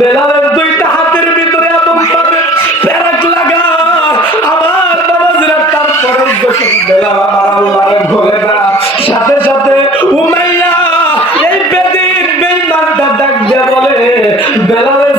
বেলালের দুইটা হাতের ভিতরে এমন ভাবে প্যারাক লাগা, আমার বাবাজিরা তারপরে যখন বেলাল আমার আল্লাহরে ভোলে না, সাথে সাথে উমাইয়া এই বেদিন বেঈমানটা ডাক দিয়ে বলে, বেলালের